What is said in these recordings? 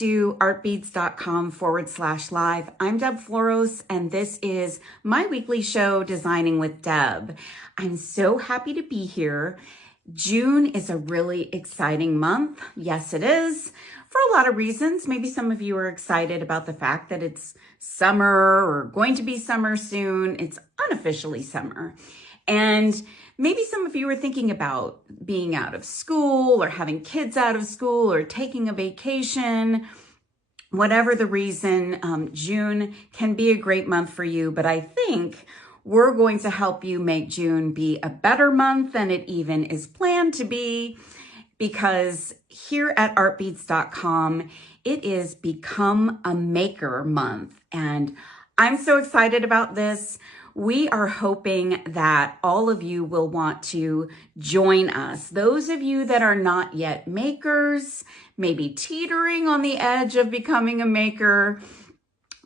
to artbeads.com/live. I'm Deb Floros, and this is my weekly show, Designing with Deb. I'm so happy to be here. June is a really exciting month. Yes, it is, for a lot of reasons. Maybe some of you are excited about the fact that it's summer or going to be summer soon. It's unofficially summer. And maybe some of you are thinking about being out of school or having kids out of school or taking a vacation. Whatever the reason, June can be a great month for you, but I think we're going to help you make June be a better month than it even is planned to be, because here at artbeads.com, it is Become a Maker month. And I'm so excited about this. We are hoping that all of you will want to join us. Those of you that are not yet makers, maybe teetering on the edge of becoming a maker,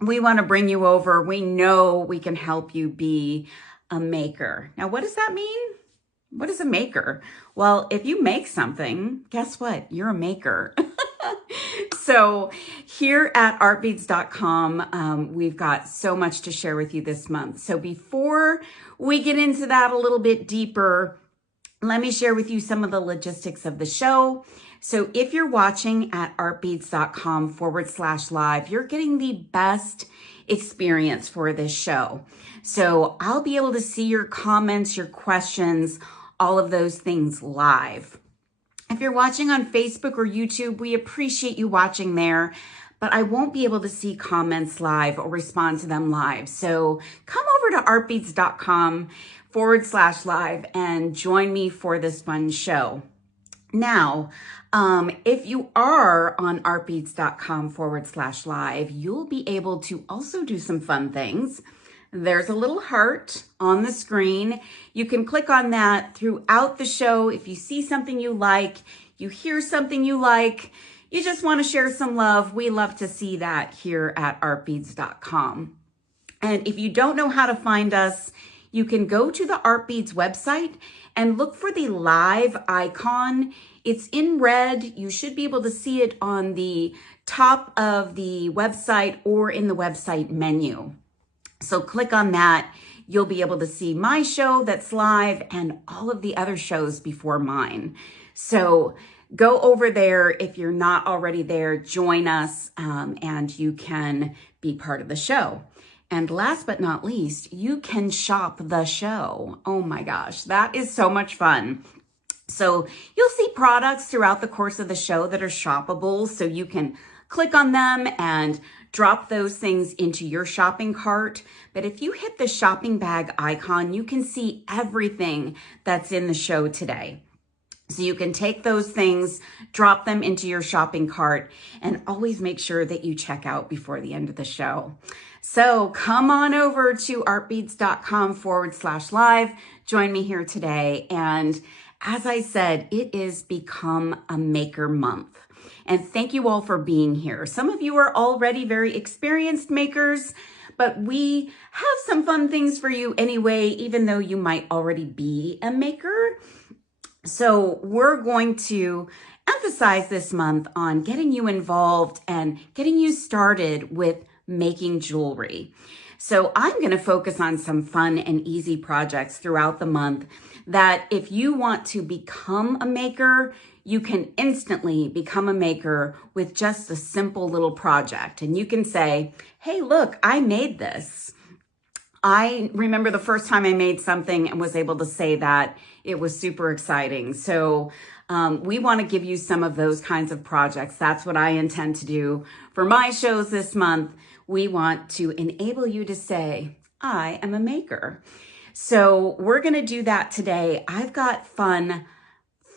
we want to bring you over. We know we can help you be a maker. Now, what does that mean? What is a maker? Well, if you make something, guess what? You're a maker. So here at artbeads.com, we've got so much to share with you this month. So before we get into that a little bit deeper, let me share with you some of the logistics of the show. So if you're watching at artbeads.com/live, you're getting the best experience for this show. So I'll be able to see your comments, your questions, all of those things live. If you're watching on Facebook or YouTube, we appreciate you watching there, but I won't be able to see comments live or respond to them live. So come over to artbeads.com/live and join me for this fun show. Now, if you are on artbeads.com/live, you'll be able to also do some fun things. There's a little heart on the screen. You can click on that throughout the show. If you see something you like, you hear something you like, you just want to share some love, we love to see that here at artbeads.com. And if you don't know how to find us, you can go to the Artbeads website and look for the live icon. It's in red. You should be able to see it on the top of the website or in the website menu. So click on that. You'll be able to see my show that's live and all of the other shows before mine. So go over there. If you're not already there, join us and you can be part of the show. And last but not least, you can shop the show. Oh my gosh, that is so much fun. So you'll see products throughout the course of the show that are shoppable, so you can click on them and drop those things into your shopping cart. But if you hit the shopping bag icon, you can see everything that's in the show today. So you can take those things, drop them into your shopping cart, and always make sure that you check out before the end of the show. So come on over to artbeads.com/live. Join me here today. And as I said, it is Become a Maker month. And thank you all for being here. Some of you are already very experienced makers, but we have some fun things for you anyway, even though you might already be a maker. So we're going to emphasize this month on getting you involved and getting you started with making jewelry. So I'm going to focus on some fun and easy projects throughout the month that if you want to become a maker, you can instantly become a maker with just a simple little project. And you can say, hey, look, I made this. I remember the first time I made something and was able to say that. It was super exciting. So we want to give you some of those kinds of projects. That's what I intend to do for my shows this month. We want to enable you to say, I am a maker. So we're going to do that today. I've got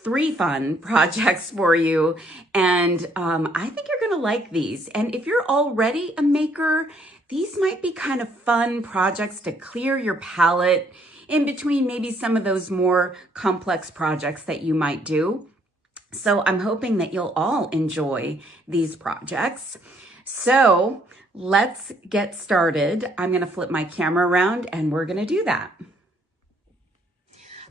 three fun projects for you, and I think you're going to like these. And if you're already a maker, these might be kind of fun projects to clear your palette in between maybe some of those more complex projects that you might do. So I'm hoping that you'll all enjoy these projects. So let's get started. I'm going to flip my camera around and we're going to do that.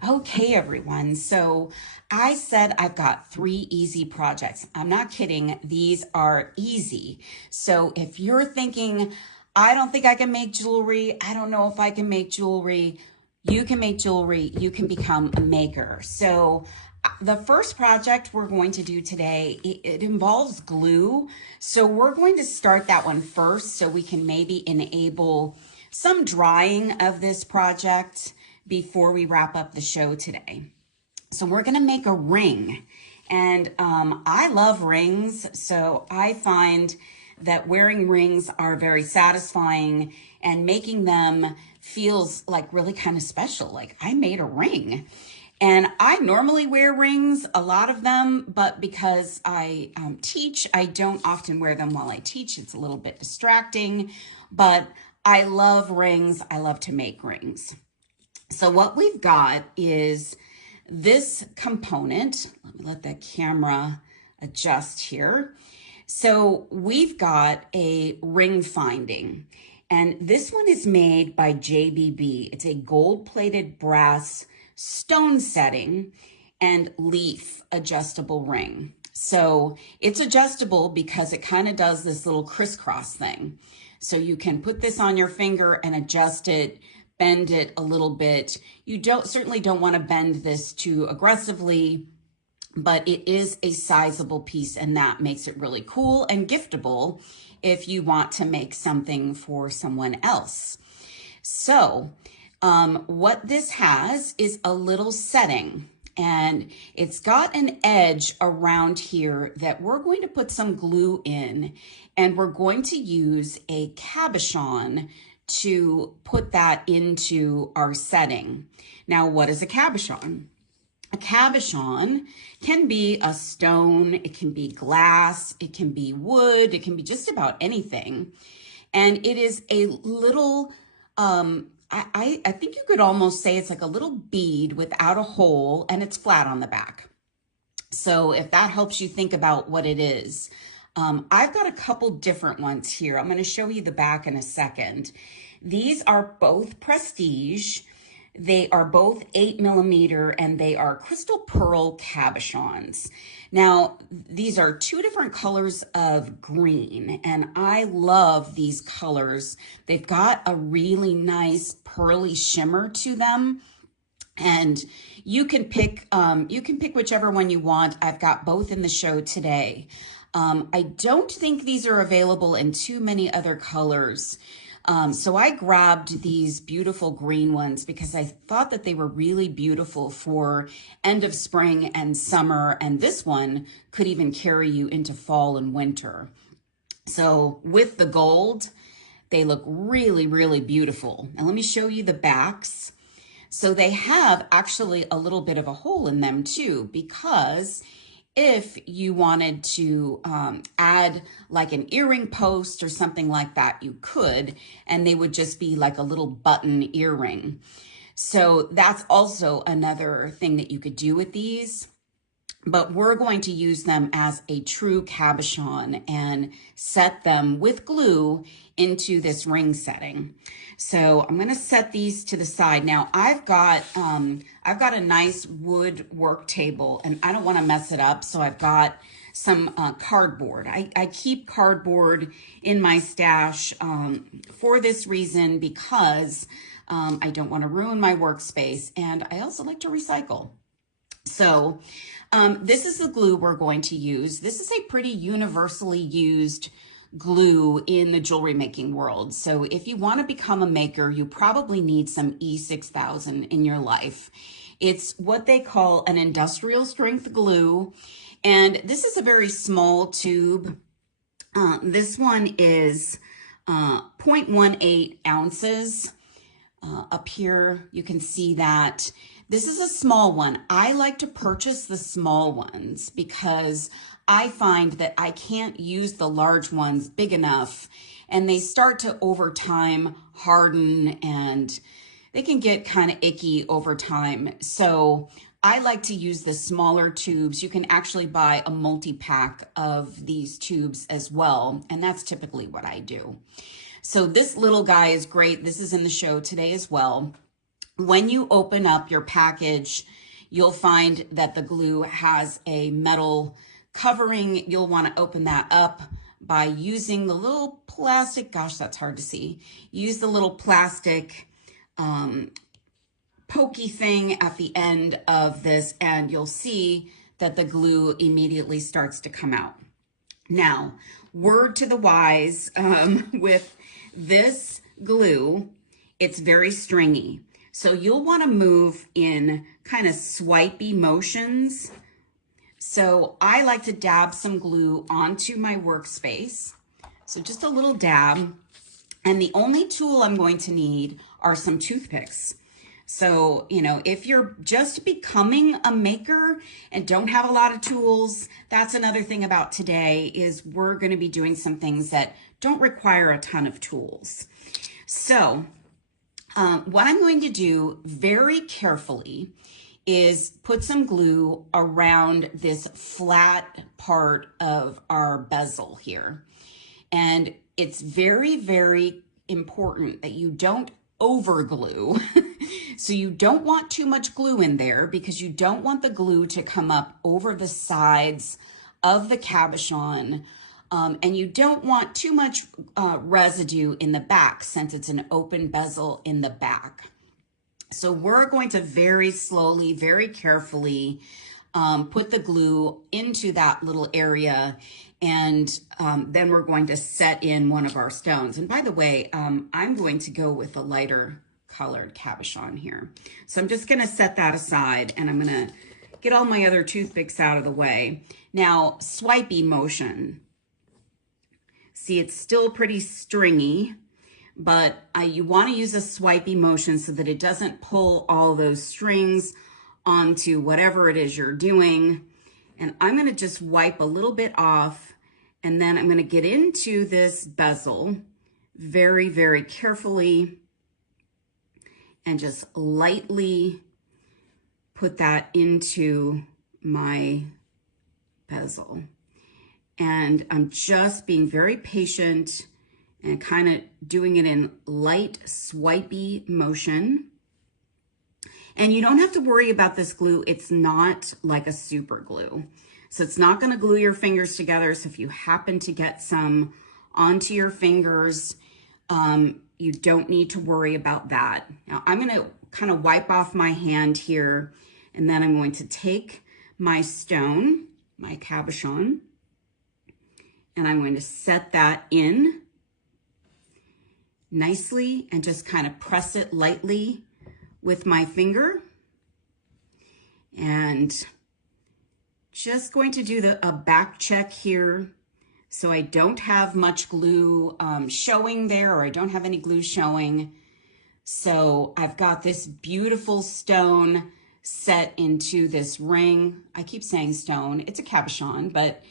Okay, everyone. So I said I've got 3 easy projects. I'm not kidding. These are easy. So if you're thinking, I don't think I can make jewelry, I don't know if I can make jewelry, you can make jewelry, you can become a maker. So the first project we're going to do today, it involves glue. So we're going to start that one first so we can maybe enable some drying of this project before we wrap up the show today. So we're going to make a ring. And I love rings, so I find that wearing rings are very satisfying and making them feels like really kind of special. Like I made a ring. And I normally wear rings, a lot of them, but because I teach, I don't often wear them while I teach. It's a little bit distracting, but I love rings. I love to make rings. So what we've got is this component. Let me let that camera adjust here. So we've got a ring finding, and this one is made by JBB. It's a gold-plated brass stone setting and leaf adjustable ring. So it's adjustable because it kind of does this little crisscross thing. So you can put this on your finger and adjust it, bend it a little bit. You certainly don't want to bend this too aggressively, but it is a sizable piece, and that makes it really cool and giftable if you want to make something for someone else. So what this has is a little setting, and it's got an edge around here that we're going to put some glue in, and we're going to use a cabochon to put that into our setting. Now, what is a cabochon? A cabochon can be a stone, it can be glass, it can be wood, it can be just about anything. And it is a little, I think you could almost say it's like a little bead without a hole, and it's flat on the back. So if that helps you think about what it is, I've got a couple different ones here. I'm going to show you the back in a second. These are both prestige. They are both 8mm, and they are crystal pearl cabochons. Now, these are 2 different colors of green, and I love these colors. They've got a really nice pearly shimmer to them. And you can pick whichever one you want. I've got both in the show today. I don't think these are available in too many other colors. So I grabbed these beautiful green ones because I thought that they were really beautiful for end of spring and summer. And this one could even carry you into fall and winter. So with the gold, they look really, really beautiful. Now let me show you the backs. So they have actually a little bit of a hole in them too, because if you wanted to add like an earring post or something like that, you could, and they would just be like a little button earring. So that's also another thing that you could do with these. But we're going to use them as a true cabochon and set them with glue into this ring setting. So I'm going to set these to the side. Now I've got a nice wood work table, and I don't want to mess it up. So I've got some cardboard. I keep cardboard in my stash for this reason, because I don't want to ruin my workspace, and I also like to recycle. So this is the glue we're going to use. This is a pretty universally used glue in the jewelry making world. So if you want to become a maker, you probably need some E6000 in your life. It's what they call an industrial strength glue. And this is a very small tube. This one is 0.18 ounces. Up here, you can see that. This is a small one. I like to purchase the small ones because I find that I can't use the large ones big enough, and they start to over time harden, and they can get kind of icky over time. So I like to use the smaller tubes. You can actually buy a multi-pack of these tubes as well, and that's typically what I do. So this little guy is great. This is in the show today as well. When you open up your package, you'll find that the glue has a metal covering. You'll want to open that up by using the little plastic, gosh, that's hard to see. Use the little plastic pokey thing at the end of this, and you'll see that the glue immediately starts to come out. Now, word to the wise, with this glue, it's very stringy. So you'll want to move in kind of swipey motions. So I like to dab some glue onto my workspace. So just a little dab. And the only tool I'm going to need are some toothpicks. So, you know, if you're just becoming a maker and don't have a lot of tools, that's another thing about today is we're going to be doing some things that don't require a ton of tools. So what I'm going to do very carefully is put some glue around this flat part of our bezel here. And it's very, very important that you don't over glue. So you don't want too much glue in there because you don't want the glue to come up over the sides of the cabochon. And you don't want too much residue in the back since it's an open bezel in the back. So we're going to very slowly, very carefully put the glue into that little area, and then we're going to set in one of our stones. And by the way, I'm going to go with a lighter colored cabochon here. So I'm just going to set that aside, and I'm going to get all my other toothpicks out of the way. Now, swipey motion. See, it's still pretty stringy, but you want to use a swipey motion so that it doesn't pull all those strings onto whatever it is you're doing. And I'm going to just wipe a little bit off, and then I'm going to get into this bezel very, very carefully and just lightly put that into my bezel. And I'm just being very patient and kind of doing it in light swipey motion. And you don't have to worry about this glue. It's not like a super glue. So it's not going to glue your fingers together. So if you happen to get some onto your fingers, you don't need to worry about that. Now I'm going to kind of wipe off my hand here, and then I'm going to take my stone, my cabochon, and I'm going to set that in nicely and just kind of press it lightly with my finger. And just going to do a back check here so I don't have much glue showing there, or I don't have any glue showing. So I've got this beautiful stone set into this ring. I keep saying stone, it's a cabochon, but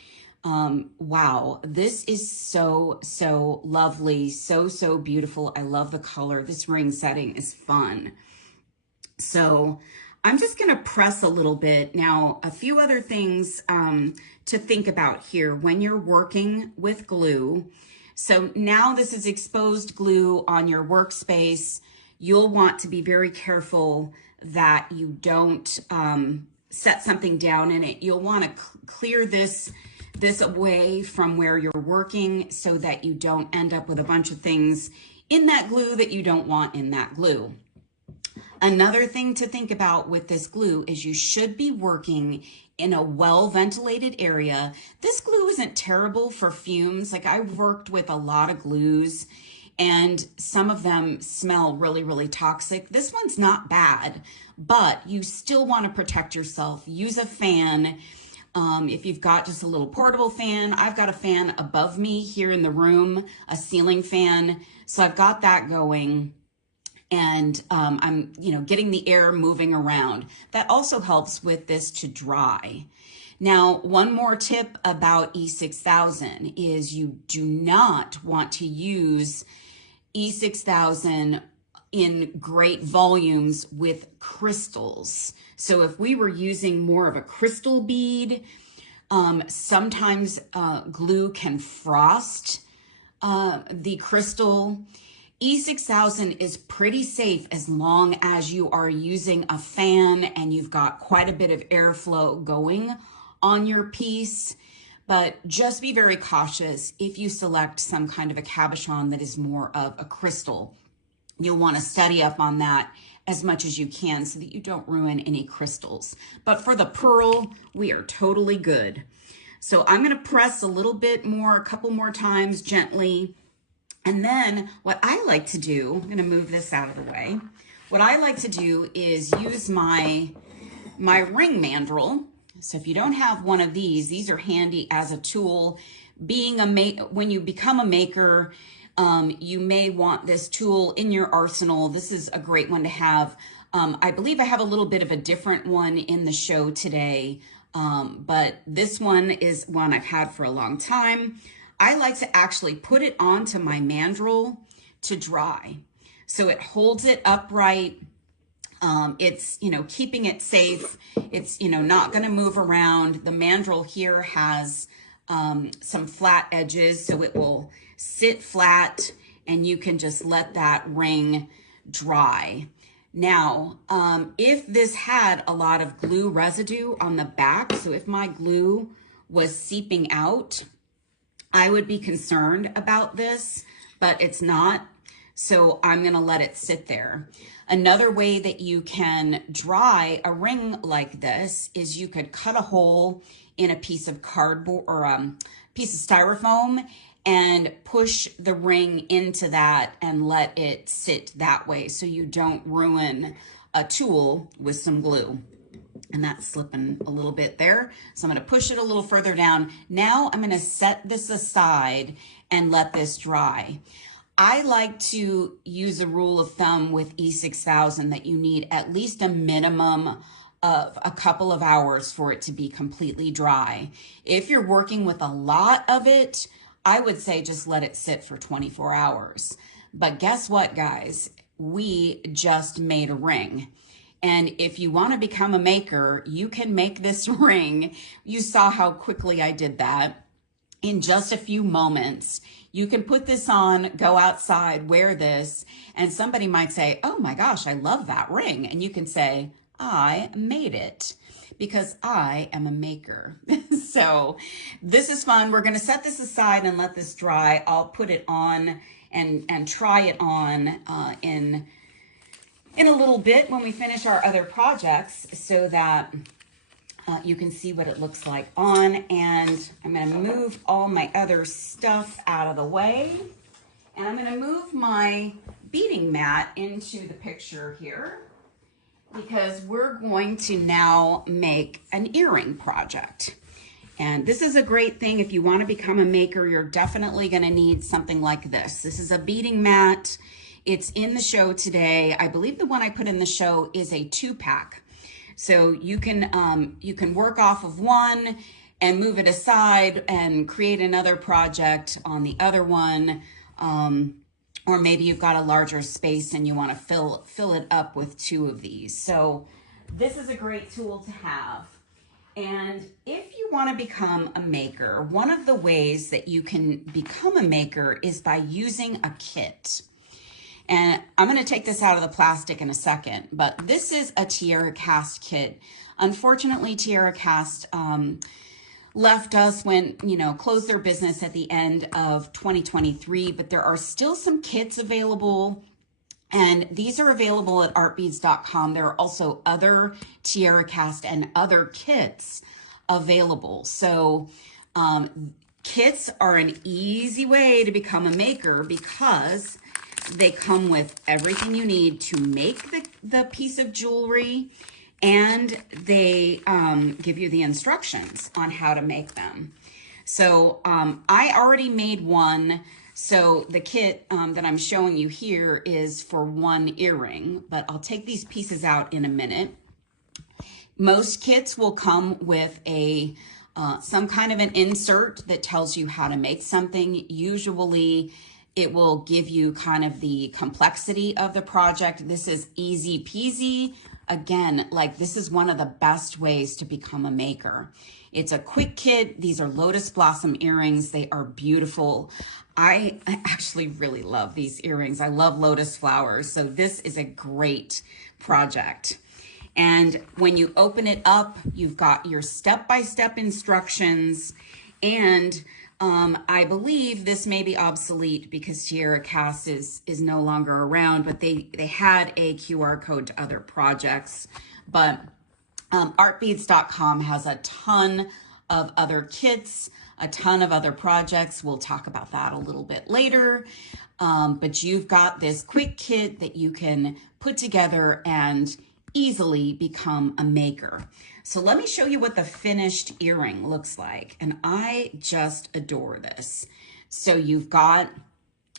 wow, this is so, so lovely. So, so beautiful. I love the color. This ring setting is fun. So I'm just going to press a little bit. Now, a few other things to think about here when you're working with glue. So now this is exposed glue on your workspace. You'll want to be very careful that you don't set something down in it. You'll want to clear this away from where you're working so that you don't end up with a bunch of things in that glue that you don't want in that glue. Another thing to think about with this glue is you should be working in a well-ventilated area. This glue isn't terrible for fumes. Like, I've worked with a lot of glues and some of them smell really, really toxic. This one's not bad, but you still want to protect yourself. Use a fan. If you've got just a little portable fan, I've got a fan above me here in the room, a ceiling fan. So I've got that going. And I'm, getting the air moving around. That also helps with this to dry. Now, one more tip about E6000 is you do not want to use E6000 in great volumes with crystals. So if we were using more of a crystal bead, sometimes glue can frost the crystal. E6000 is pretty safe as long as you are using a fan and you've got quite a bit of airflow going on your piece. But just be very cautious if you select some kind of a cabochon that is more of a crystal. You'll want to study up on that as much as you can so that you don't ruin any crystals. But for the pearl, we are totally good. So I'm going to press a little bit more, a couple more times gently. And then what I like to do, I'm going to move this out of the way. What I like to do is use my ring mandrel. So if you don't have one of these are handy as a tool. When you become a maker, you may want this tool in your arsenal. This is a great one to have. I believe I have a little bit of a different one in the show today, but this one is one I've had for a long time. I like to actually put it onto my mandrel to dry. So it holds it upright. It's, keeping it safe. It's, not going to move around. The mandrel here has some flat edges, so it will sit flat and you can just let that ring dry. Now, if this had a lot of glue residue on the back, so if my glue was seeping out, I would be concerned about this, but it's not. So I'm going to let it sit there. Another way that you can dry a ring like this is you could cut a hole in a piece of cardboard or a piece of styrofoam and push the ring into that and let it sit that way so you don't ruin a tool with some glue. And that's slipping a little bit there. So I'm going to push it a little further down. Now I'm going to set this aside and let this dry. I like to use a rule of thumb with E6000 that you need at least a minimum of a couple of hours for it to be completely dry. If you're working with a lot of it, I would say just let it sit for 24 hours. But guess what, guys? We just made a ring. And if you want to become a maker, you can make this ring. You saw how quickly I did that. In just a few moments, you can put this on, go outside, wear this, and somebody might say, oh my gosh, I love that ring. And you can say, I made it because I am a maker. So this is fun. We're going to set this aside and let this dry. I'll put it on and try it on in a little bit when we finish our other projects so that you can see what it looks like on. And I'm going to move all my other stuff out of the way. And I'm going to move my beading mat into the picture here because we're going to now make an earring project. And this is a great thing. If you want to become a maker, you're definitely going to need something like this. This is a beading mat. It's in the show today. I believe the one I put in the show is a 2-pack. So you can work off of one and move it aside and create another project on the other one. Or maybe you've got a larger space and you want to fill it up with 2 of these. So this is a great tool to have. And if you want to become a maker, one of the ways that you can become a maker is by using a kit. And I'm going to take this out of the plastic in a second, but this is a Tiara Cast kit. Unfortunately, Tiara Cast left us closed their business at the end of 2023, but there are still some kits available. And these are available at artbeads.com. There are also other Tiara Cast and other kits available. So kits are an easy way to become a maker because they come with everything you need to make the piece of jewelry, and they give you the instructions on how to make them. So I already made one. So the kit that I'm showing you here is for 1 earring, but I'll take these pieces out in a minute. Most kits will come with some kind of an insert that tells you how to make something. Usually it will give you kind of the complexity of the project. This is easy peasy. Again, like this is one of the best ways to become a maker. It's a quick kit. These are Lotus Blossom earrings. They are beautiful. I actually really love these earrings. I love lotus flowers. So this is a great project. And when you open it up, you've got your step-by-step instructions. And I believe this may be obsolete because Tierra Cass is no longer around, but they had a QR code to other projects. But artbeads.com has a ton of other kits, a ton of other projects. We'll talk about that a little bit later. But you've got this quick kit that you can put together and easily become a maker. So let me show you what the finished earring looks like. And I just adore this. So you've got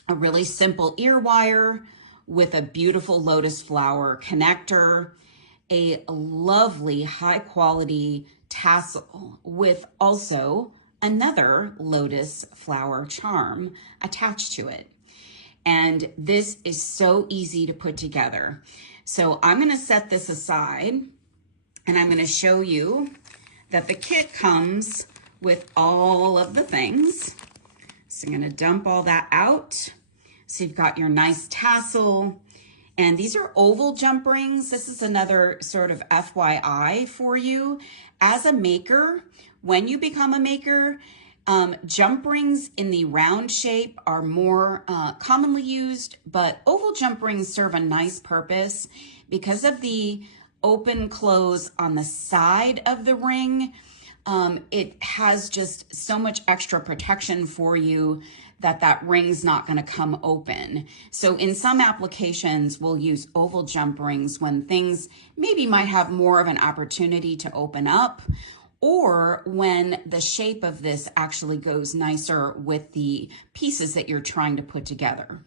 a really simple ear wire with a beautiful lotus flower connector, a lovely high quality tassel with also another lotus flower charm attached to it. And this is so easy to put together. So I'm going to set this aside and I'm going to show you that the kit comes with all of the things. So I'm going to dump all that out. So you've got your nice tassel, and these are oval jump rings. This is another sort of FYI for you. As a maker, when you become a maker, jump rings in the round shape are more commonly used, but oval jump rings serve a nice purpose because of the open close on the side of the ring. It has just so much extra protection for you that ring's not going to come open. So in some applications, we'll use oval jump rings when things maybe might have more of an opportunity to open up, or when the shape of this actually goes nicer with the pieces that you're trying to put together.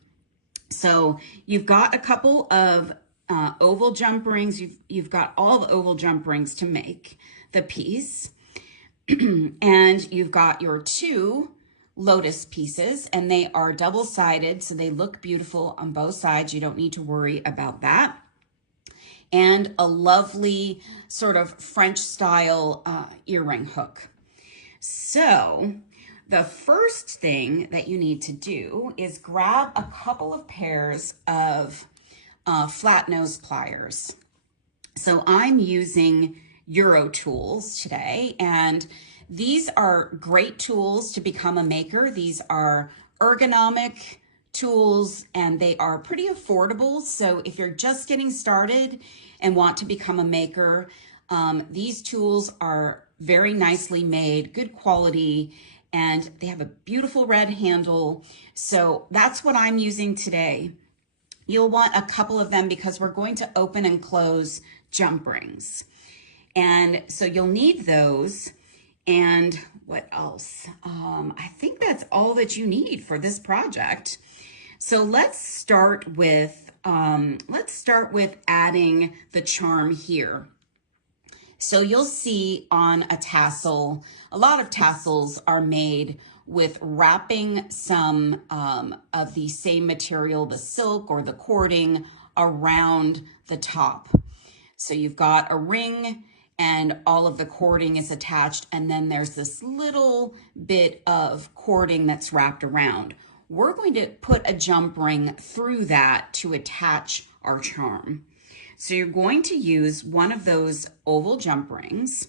So you've got a couple of oval jump rings. You've got all the oval jump rings to make the piece. And you've got your two lotus pieces, and they are double-sided, so they look beautiful on both sides. You don't need to worry about that. And a lovely sort of French style earring hook. So the first thing that you need to do is grab a couple of pairs of flat nose pliers. So I'm using Euro tools today, and these are great tools to become a maker. These are ergonomic tools and they are pretty affordable. So if you're just getting started and want to become a maker, these tools are very nicely made, good quality, and they have a beautiful red handle. So that's what I'm using today. You'll want a couple of them because we're going to open and close jump rings. And so you'll need those. And what else? I think that's all that you need for this project. So let's start with adding the charm here. So you'll see on a tassel, a lot of tassels are made with wrapping some of the same material, the silk or the cording, around the top. So you've got a ring and all of the cording is attached, and then there's this little bit of cording that's wrapped around. We're going to put a jump ring through that to attach our charm. So you're going to use one of those oval jump rings.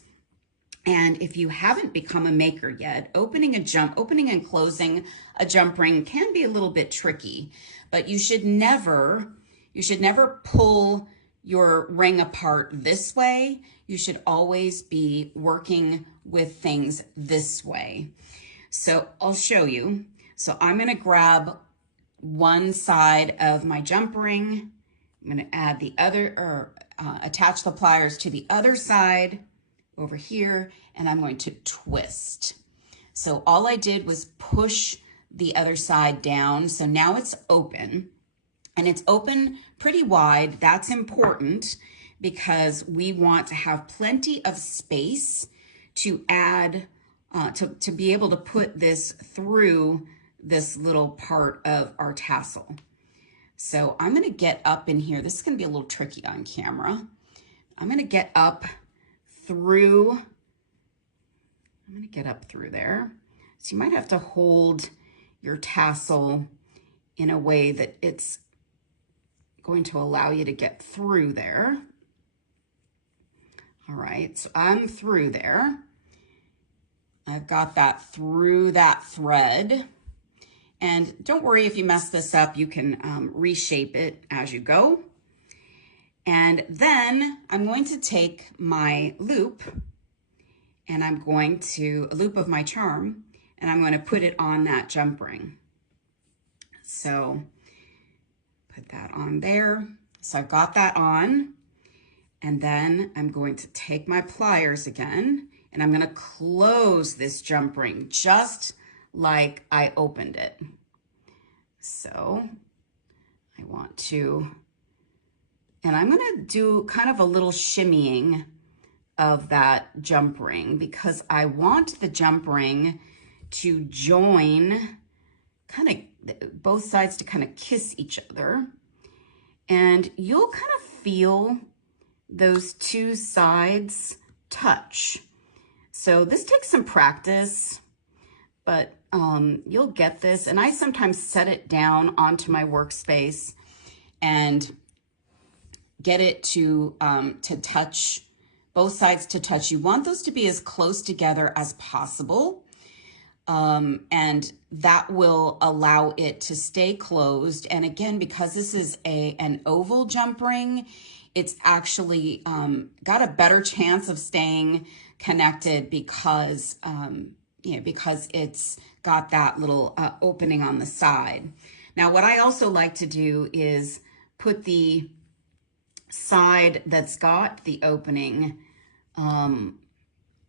And if you haven't become a maker yet, opening and closing a jump ring can be a little bit tricky, but you should never pull your ring apart this way. You should always be working with things this way. So I'll show you. So I'm going to grab one side of my jump ring. I'm going to add the other, or attach the pliers to the other side over here, and I'm going to twist. So all I did was push the other side down. So now it's open, and it's open pretty wide. That's important because we want to have plenty of space to add, to be able to put this through this little part of our tassel. So I'm going to get up in here. This is going to be a little tricky on camera. I'm going to get up through I'm gonna get up through there. So you might have to hold your tassel in a way that it's going to allow you to get through there. All right, so I'm through there. I've got that through that thread. And don't worry if you mess this up, you can reshape it as you go. And then I'm going to take my loop and I'm going to, a loop of my charm, and I'm going to put it on that jump ring. So put that on there. So I've got that on, and then I'm going to take my pliers again, and I'm going to close this jump ring just like I opened it. So I want to, and I'm going to do kind of a little shimmying of that jump ring because I want the jump ring to join, kind of both sides to kind of kiss each other. And you'll kind of feel those two sides touch. So this takes some practice, but you'll get this. And I sometimes set it down onto my workspace and get it to touch, both sides to touch. You want those to be as close together as possible. And that will allow it to stay closed. And again, because this is an oval jump ring, it's actually got a better chance of staying connected because, because it's got that little opening on the side. Now, what I also like to do is put the side that's got the opening on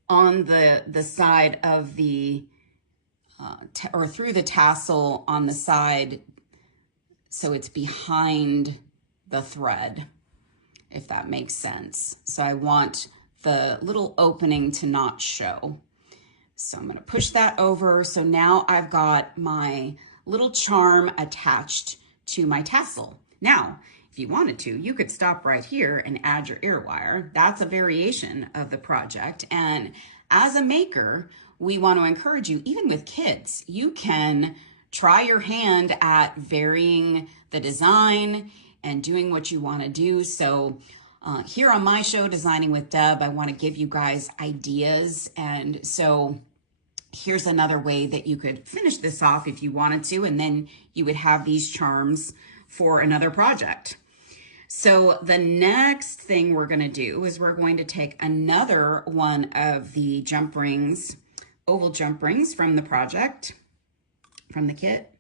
the side of the or through the tassel on the side, so it's behind the thread, if that makes sense. So I want the little opening to not show. So I'm going to push that over. So now I've got my little charm attached to my tassel. Now, if you wanted to, you could stop right here and add your ear wire. That's a variation of the project. And as a maker, we want to encourage you, even with kids, you can try your hand at varying the design and doing what you want to do. So here on my show, Designing with Deb, I want to give you guys ideas. And so here's another way that you could finish this off if you wanted to, and then you would have these charms for another project. So the next thing we're going to do is we're going to take another one of the jump rings, oval jump rings from the project, from the kit,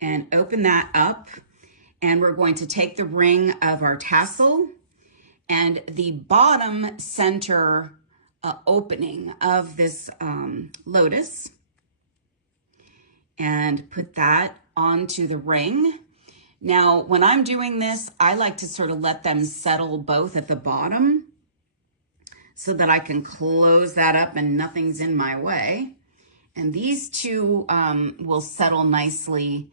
and open that up. And we're going to take the ring of our tassel and the bottom center opening of this lotus and put that onto the ring. Now, when I'm doing this, I like to sort of let them settle both at the bottom so that I can close that up and nothing's in my way. And these two will settle nicely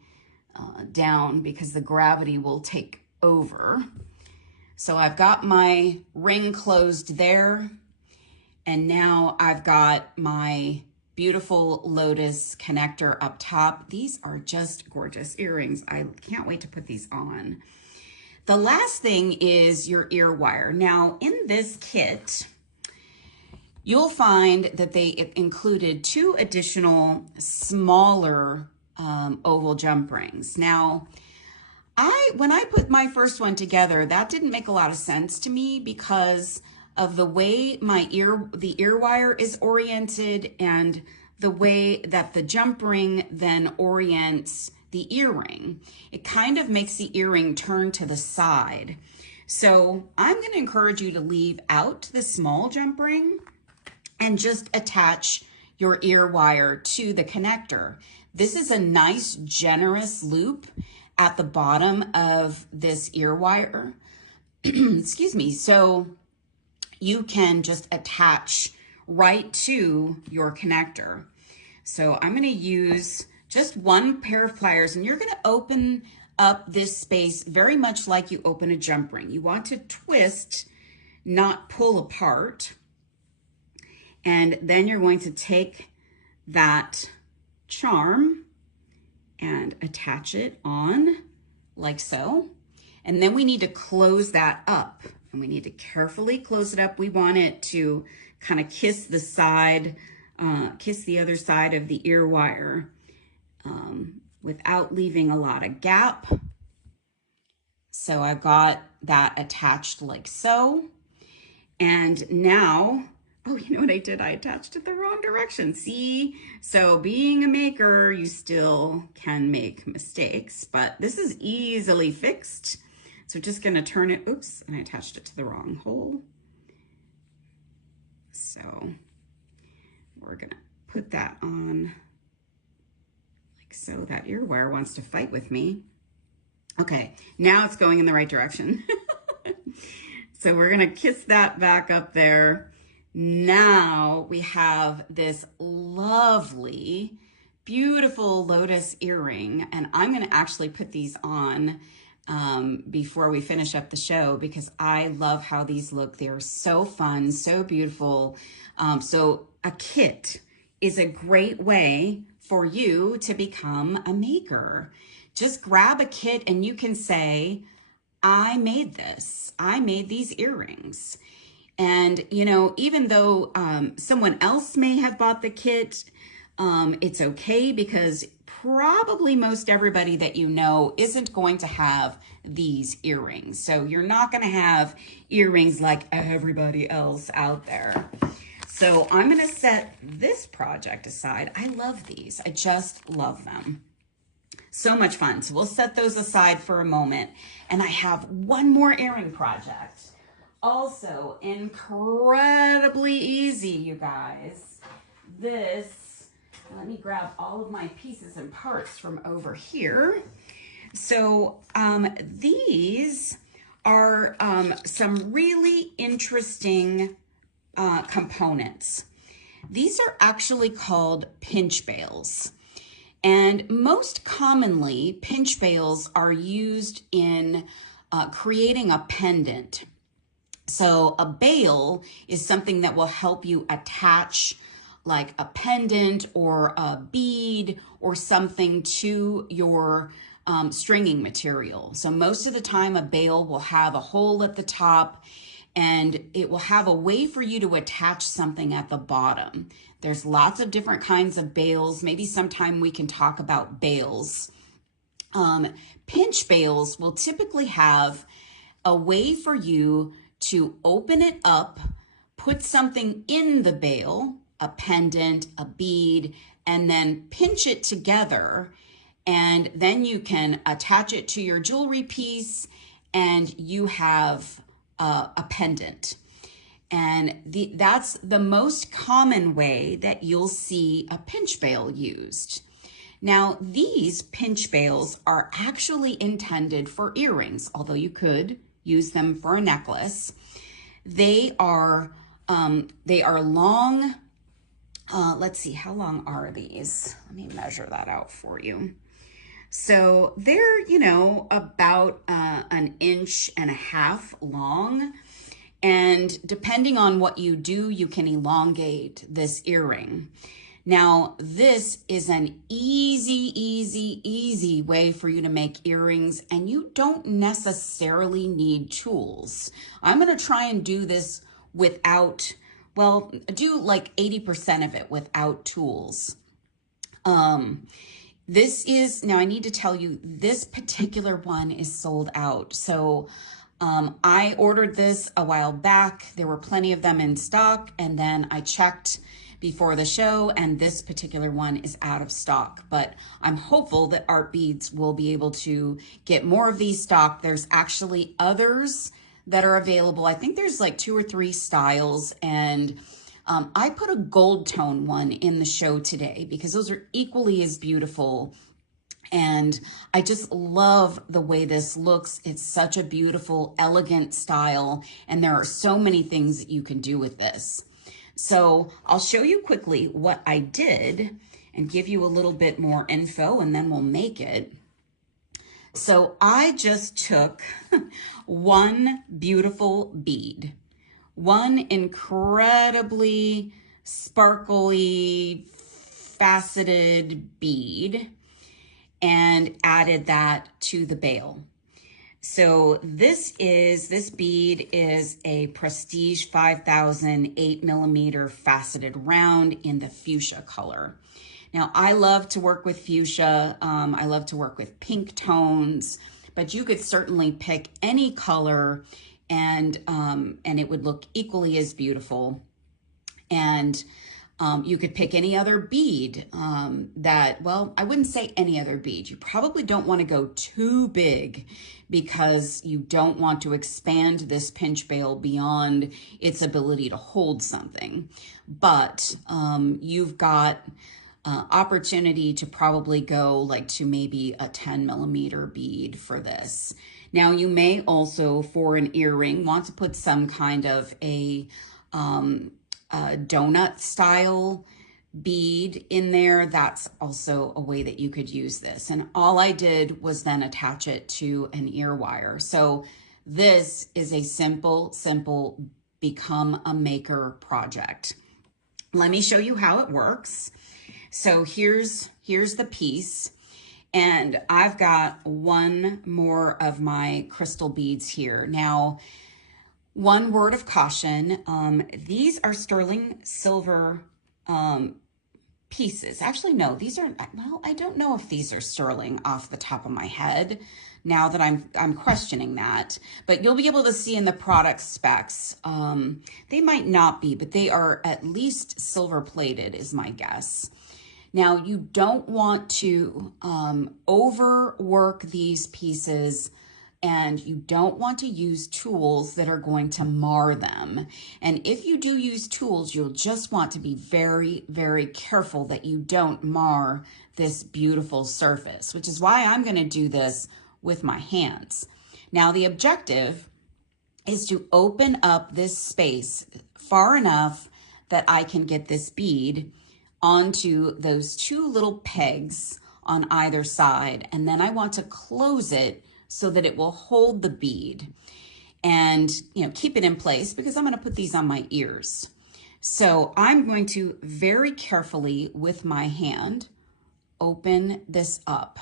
down because the gravity will take over. So I've got my ring closed there. And now I've got my beautiful lotus connector up top. These are just gorgeous earrings. I can't wait to put these on. The last thing is your ear wire. Now in this kit, you'll find that they included 2 additional smaller oval jump rings. Now, when I put my first one together, that didn't make a lot of sense to me because of the way the ear wire is oriented and the way that the jump ring then orients the earring. It kind of makes the earring turn to the side. So I'm going to encourage you to leave out the small jump ring and just attach your ear wire to the connector. This is a nice, generous loop at the bottom of this ear wire. Excuse me. So you can just attach right to your connector. So I'm going to use just one pair of pliers, and you're going to open up this space very much like you open a jump ring. You want to twist, not pull apart. And then you're going to take that charm and attach it on like so. And then we need to close that up, and we need to carefully close it up. We want it to kind of kiss the side, kiss the other side of the ear wire without leaving a lot of gap. So I've got that attached like so. And now, oh, you know what I did? I attached it the wrong direction. See? So being a maker, you still can make mistakes, but this is easily fixed. So just gonna turn it, oops, and I attached it to the wrong hole. So we're gonna put that on like so. That ear wire wants to fight with me. Okay, now it's going in the right direction. So we're gonna kiss that back up there. Now we have this lovely, beautiful lotus earring, and I'm gonna actually put these on before we finish up the show because I love how these look. They're so fun, so beautiful. So a kit is a great way for you to become a maker. Just grab a kit and you can say, I made this. I made these earrings. And, you know, even though someone else may have bought the kit, it's okay because probably most everybody that you know isn't going to have these earrings. So you're not going to have earrings like everybody else out there. So I'm going to set this project aside. I love these. I just love them. So much fun. So we'll set those aside for a moment. And I have one more earring project. Also incredibly easy, you guys. This, let me grab all of my pieces and parts from over here. So these are some really interesting components. These are actually called pinch bails. And most commonly, pinch bails are used in creating a pendant. So a bail is something that will help you attach like a pendant or a bead or something to your stringing material. So most of the time a bail will have a hole at the top and it will have a way for you to attach something at the bottom. There's lots of different kinds of bails. Maybe sometime we can talk about bails. Pinch bails will typically have a way for you to open it up, put something in the bail, a pendant, a bead, and then pinch it together. And then you can attach it to your jewelry piece and you have a pendant. And that's the most common way that you'll see a pinch bail used. Now, these pinch bails are actually intended for earrings, although you could use them for a necklace. They are long. Let's see, how long are these? Let me measure that out for you. So they're, you know, about 1.5 inches long. And depending on what you do, you can elongate this earring. Now, this is an easy way for you to make earrings, and you don't necessarily need tools. I'm going to try and do this without, well, do like 80% of it without tools. This is, now I need to tell you, this particular one is sold out. So I ordered this a while back. There were plenty of them in stock, and then I checked before the show, and this particular one is out of stock. But I'm hopeful that Art Beads will be able to get more of these stock. There's actually others that are available. I think there's like 2 or 3 styles, and I put a gold tone one in the show today because those are equally as beautiful. And I just love the way this looks. It's such a beautiful, elegant style, and there are so many things that you can do with this. So I'll show you quickly what I did and give you a little bit more info, and then we'll make it. So I just took one beautiful bead, one incredibly sparkly faceted bead and added that to the bail. So this bead is a Prestige 5000 8mm faceted round in the fuchsia color. Now I love to work with fuchsia. I love to work with pink tones, but you could certainly pick any color and it would look equally as beautiful. And you could pick any other bead well, I wouldn't say any other bead. You probably don't want to go too big because you don't want to expand this pinch bail beyond its ability to hold something. But you've got opportunity to probably go like to maybe a 10mm bead for this. Now you may also, for an earring, want to put some kind of a donut style bead in there. That's also a way that you could use this. And all I did was then attach it to an ear wire. So this is a simple become a maker project. Let me show you how it works. So here's the piece. And I've got one more of my crystal beads here. Now, one word of caution, these are sterling silver pieces. Actually, no, these are, well, I don't know if these are sterling off the top of my head now that I'm questioning that, but you'll be able to see in the product specs. They might not be, but they are at least silver plated is my guess. Now, you don't want to overwork these pieces, and you don't want to use tools that are going to mar them. And if you do use tools, you'll just want to be very careful that you don't mar this beautiful surface, which is why I'm going to do this with my hands. Now, the objective is to open up this space far enough that I can get this bead onto those two little pegs on either side. And then I want to close it so that it will hold the bead and, you know, keep it in place because I'm going to put these on my ears. So I'm going to very carefully with my hand open this up.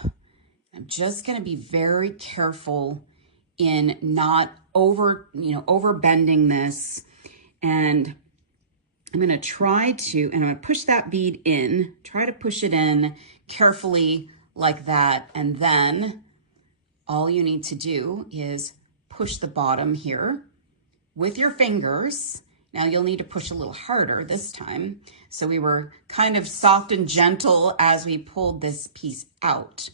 I'm just going to be very careful in not over bending this. And I'm going to try to, and I'm going to push that bead in, try to push it in carefully like that. And then all you need to do is push the bottom here with your fingers. Now you'll need to push a little harder this time. So we were kind of soft and gentle as we pulled this piece out,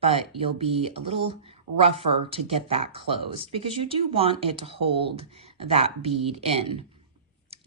but you'll be a little rougher to get that closed because you do want it to hold that bead in.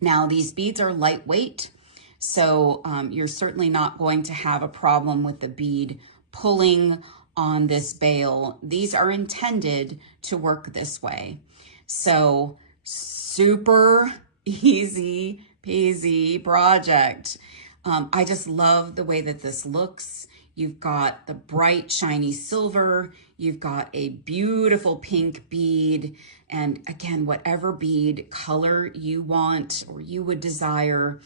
Now these beads are lightweight, so you're certainly not going to have a problem with the bead pulling on this bail. These are intended to work this way. So super easy peasy project. I just love the way that this looks. You've got the bright shiny silver, you've got a beautiful pink bead, and again, whatever bead color you want or you would desire,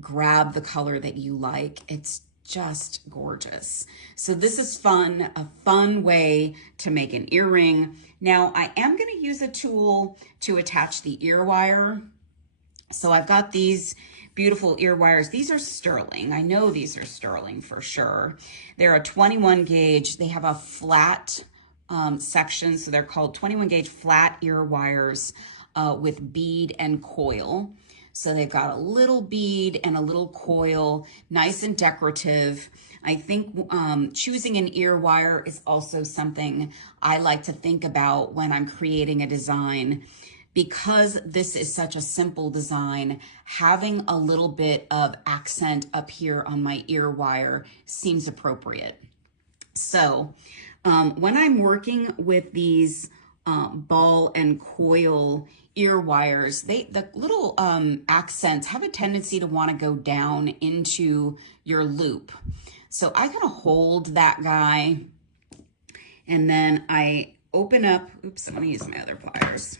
grab the color that you like. It's just gorgeous. So this is fun, a fun way to make an earring. Now I am going to use a tool to attach the ear wire. So I've got these beautiful ear wires. These are sterling. I know these are sterling for sure. They're a 21 gauge. They have a flat section, so they're called 21 gauge flat ear wires with bead and coil. So they've got a little bead and a little coil, nice and decorative. I think choosing an ear wire is also something I like to think about when I'm creating a design. Because this is such a simple design, having a little bit of accent up here on my ear wire seems appropriate. So when I'm working with these ball and coil ear wires, the little accents have a tendency to want to go down into your loop. So I kind of hold that guy and then I open up, oops, I'm going to use my other pliers.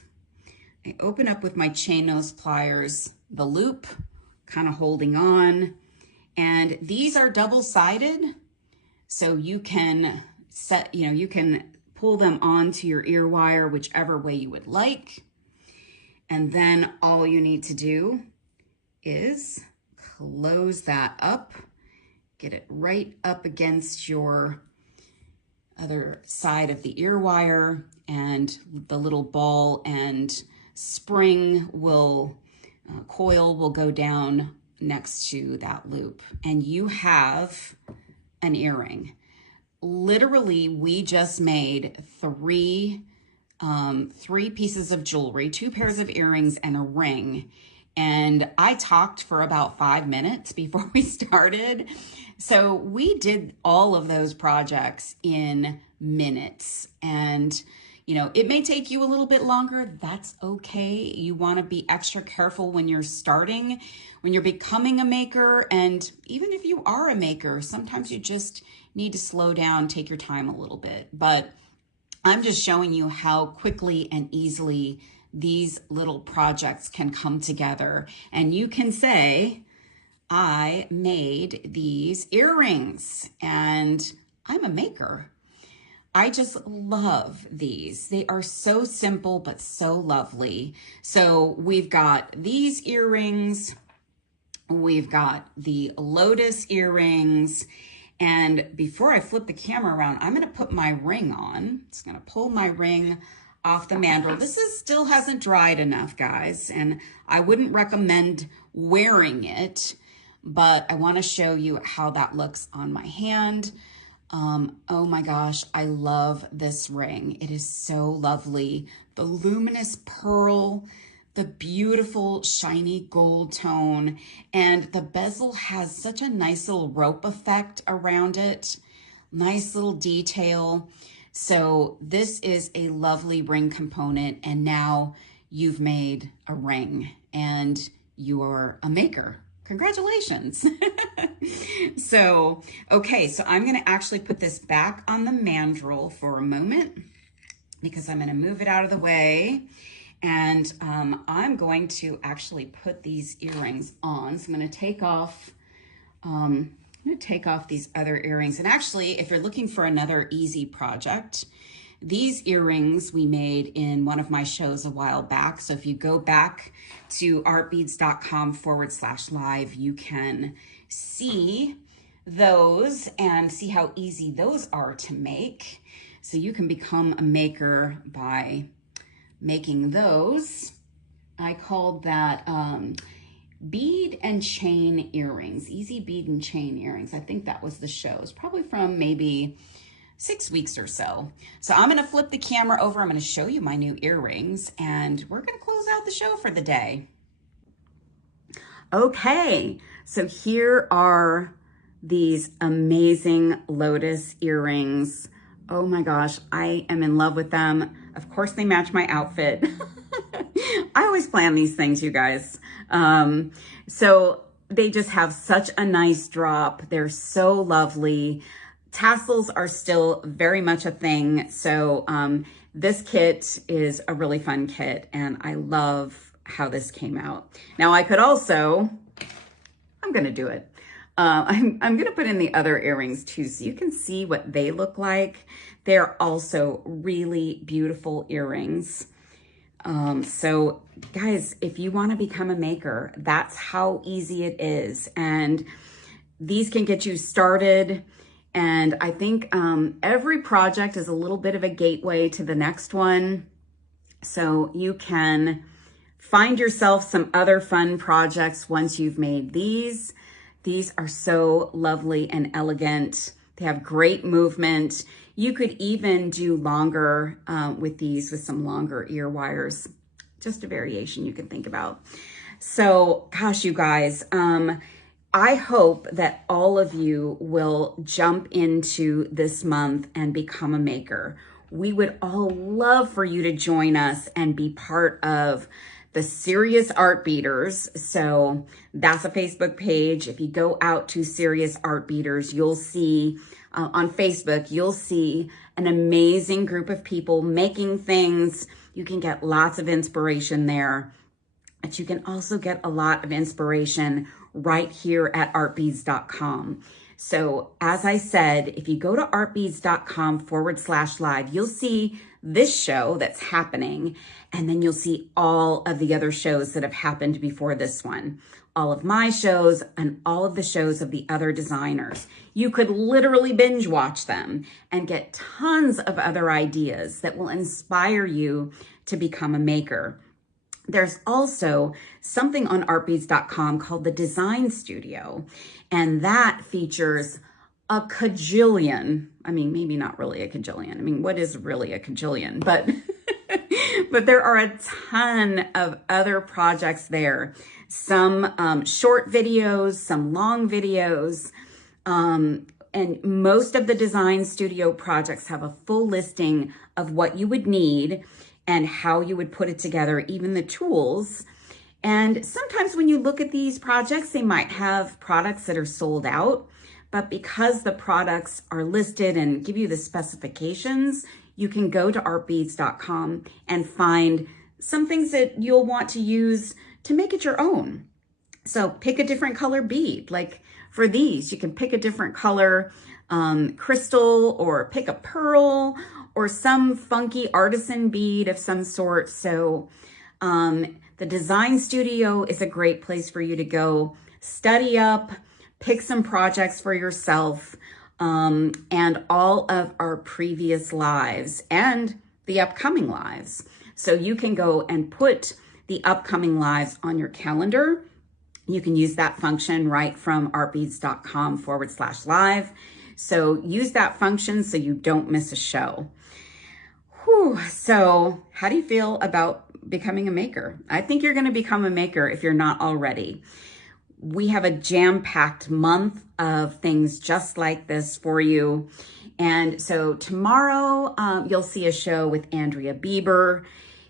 I open up with my chain nose pliers the loop, kind of holding on. And these are double-sided, so you can set, you can pull them onto your ear wire whichever way you would like. And then all you need to do is close that up, get it right up against your other side of the ear wire, and the little ball and spring will, coil will go down next to that loop. And you have an earring. Literally, we just made three pieces of jewelry, 2 pairs of earrings and a ring. And I talked for about 5 minutes before we started. So we did all of those projects in minutes. And, it may take you a little bit longer. That's okay. You want to be extra careful when you're starting, when you're becoming a maker. And even if you are a maker, sometimes you just need to slow down, take your time a little bit. But I'm just showing you how quickly and easily these little projects can come together. And you can say, I made these earrings and I'm a maker. I just love these. They are so simple, but so lovely. So we've got these earrings, we've got the Lotus earrings. And before I flip the camera around, I'm gonna put my ring on. Just gonna pull my ring off the mandrel. This still hasn't dried enough, guys, and I wouldn't recommend wearing it, but I wanna show you how that looks on my hand. Oh my gosh, I love this ring. It is so lovely. The luminous pearl, the beautiful shiny gold tone, and the bezel has such a nice little rope effect around it. Nice little detail. So this is a lovely ring component, and now you've made a ring and you're a maker. Congratulations. So, okay, so I'm gonna actually put this back on the mandrel for a moment because I'm gonna move it out of the way. And I'm going to actually put these earrings on. So I'm gonna take off these other earrings. And actually, if you're looking for another easy project, these earrings we made in one of my shows a while back. So if you go back to artbeads.com/live, you can see those and see how easy those are to make. So you can become a maker by making those. I called that bead and chain earrings, easy bead and chain earrings. I think that was the show. It's probably from maybe 6 weeks or so. So I'm gonna flip the camera over. I'm gonna show you my new earrings and we're gonna close out the show for the day. Okay, so here are these amazing Lotus earrings. Oh my gosh, I am in love with them. Of course they match my outfit. I always plan these things, you guys. So they just have such a nice drop. They're so lovely. Tassels are still very much a thing. So this kit is a really fun kit and I love how this came out. Now I could also, I'm gonna do it. I'm gonna put in the other earrings too so you can see what they look like. They're also really beautiful earrings. So guys, if you wanna become a maker, that's how easy it is. And these can get you started. And I think every project is a little bit of a gateway to the next one. So you can find yourself some other fun projects once you've made these. These are so lovely and elegant. They have great movement. You could even do longer with these with some longer ear wires. Just a variation you can think about. So gosh, you guys, I hope that all of you will jump into this month and become a maker. We would all love for you to join us and be part of the Serious Art Beaters. So that's a Facebook page. If you go out to Serious Art Beaters, you'll see on Facebook, you'll see an amazing group of people making things. You can get lots of inspiration there. but you can also get a lot of inspiration right here at artbeads.com. So as I said, if you go to artbeads.com/live, you'll see this show that's happening, and then you'll see all of the other shows that have happened before this one. All of my shows and all of the shows of the other designers. You could literally binge watch them and get tons of other ideas that will inspire you to become a maker. There's also something on artbeads.com called the Design Studio, and that features a cajillion, I mean, maybe not really a cajillion. I mean, what is really a cajillion? But, but there are a ton of other projects there. Some short videos, some long videos, and most of the Design Studio projects have a full listing of what you would need and how you would put it together, even the tools. And sometimes when you look at these projects, they might have products that are sold out, but because the products are listed and give you the specifications, you can go to artbeads.com and find some things that you'll want to use to make it your own. So pick a different color bead. Like for these, you can pick a different color crystal, or pick a pearl, or some funky artisan bead of some sort. So the Design Studio is a great place for you to go study up, pick some projects for yourself, and all of our previous lives and the upcoming lives. So you can go and put the upcoming lives on your calendar. You can use that function right from artbeads.com/live. So use that function so you don't miss a show. Whew. So how do you feel about becoming a maker? I think you're going to become a maker if you're not already. We have a jam-packed month of things just like this for you. And so tomorrow, you'll see a show with Andrea Bieber.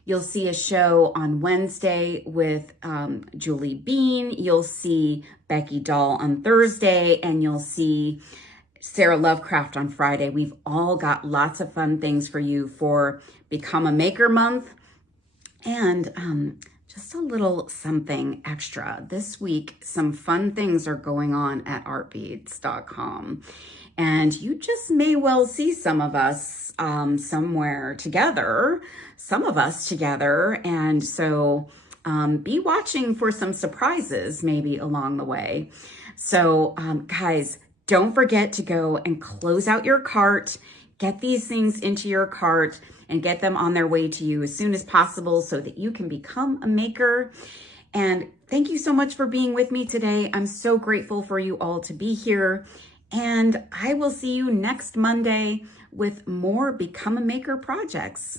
You'll see a show on Wednesday with Julie Bean. You'll see Becky Dahl on Thursday, and you'll see Sarah Lovecraft on Friday. We've all got lots of fun things for you for Become a Maker Month. And just a little something extra. This week, some fun things are going on at artbeads.com. And you just may well see some of us somewhere together, some of us together. And so be watching for some surprises maybe along the way. So guys, don't forget to go and close out your cart, get these things into your cart, and get them on their way to you as soon as possible so that you can become a maker. And thank you so much for being with me today. I'm so grateful for you all to be here. And I will see you next Monday with more Become a Maker projects.